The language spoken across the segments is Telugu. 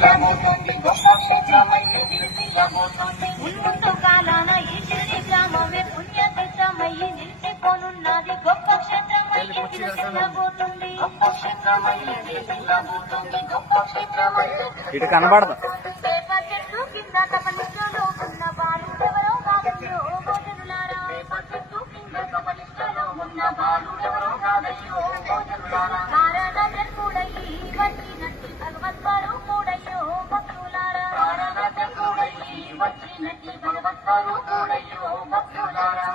విర్రవీగబోతోంది గొప్ప క్షేత్రమై విర్రవీగబోతోంది. మున్ముందు కాలాన ఈ షిరిడి గ్రామమే పుణ్యతీర్థమై నిలిచిపోనున్నది గొప్ప క్షేత్రమై విర్రవీగబోతుంది. గొప్ప క్షేత్రమై విర్రవీగబోతోంది గొప్ప క్షేత్రమై. ఇటు కనబడదు. వేప చెట్టు కింద తపనిష్టలో ఉన్న బాలుడెవరో కాదయ్యో భోజనులారా. వేప చెట్టు కింద తపనిష్టలో ఉన్న బాలుడెవరో కాదయ్యో భోజనులారా. కారణ జన్ముడయి వచ్చినట్టి భగవద్స్వరూపుడయ్యో భక్తులారా. కారణ జన్ముడయి వచ్చినట్టి భగవద్స్వరూపుడయ్యో భక్తులారా.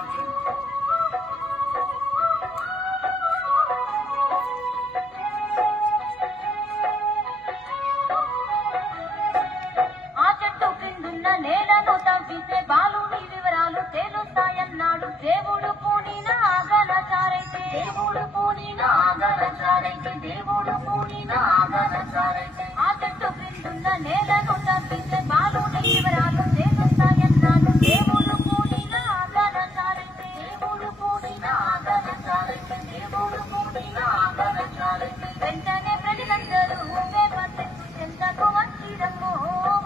ఆ చెట్టు కిందున్న నేలను తవ్వితే బాలుని వివరాలు తేలుస్తాయన్నాడు దేవుడు పూనిన ఆగనచారైతే. దేవుడు పూనిన ఆగనచారైతే దేవుడు పూనిన ఆగనచారైతే. ఆ చెట్టు క్రిందున్న నేలను తవ్వితే బాలుని వివరాలు తేలుస్తాయన్నాడు దేవుడు పూనిన ఆగనచారైతే. దేవుడు పూనిన ఆగనచారైతే దేవుడు పూనిన ఆగనచారైతే. వెంటనే ప్రజలందరూ వేప చెట్టు చెంతకు వచ్చిరమ్మో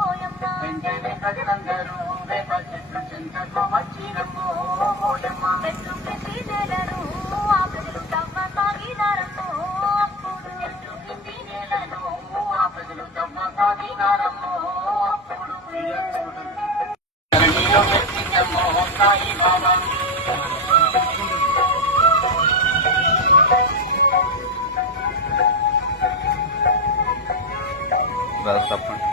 ఓయమ్మ. వెంటనే ప్రజలందరూ వేప చెట్టు చెంతకు వచ్చిరమ్మో ఓయమ్మ. చెట్టు కింది నేలను ఆ ప్రజలు తవ్వసాగినారమ్మో అప్పుడు. చెట్టు కింది నేలను ఆ ప్రజలు తవ్వసాగినారమ్మో అప్పుడు. ధరణిలో వెలిసిందమ్మో సాయి బాబా. తప్పండి.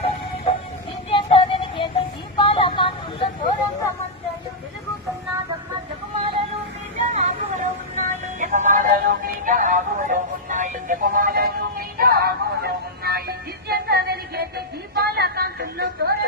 విద్యంతో వెలిగేటి దీపాల కాంతుల్లో ఘోరంగ మంటలు వెలుగుతున్నదమ్మ. జపమాలలు శ్రీజనాగులో ఉన్నాయి. జపమాలలు క్రీడాగులో ఉన్నాయి. జపమాలలు క్రీడాగులో ఉన్నాయి. విద్యంతో వెలిగేటి దీపాల కాంతుల్లో ఘోరంగ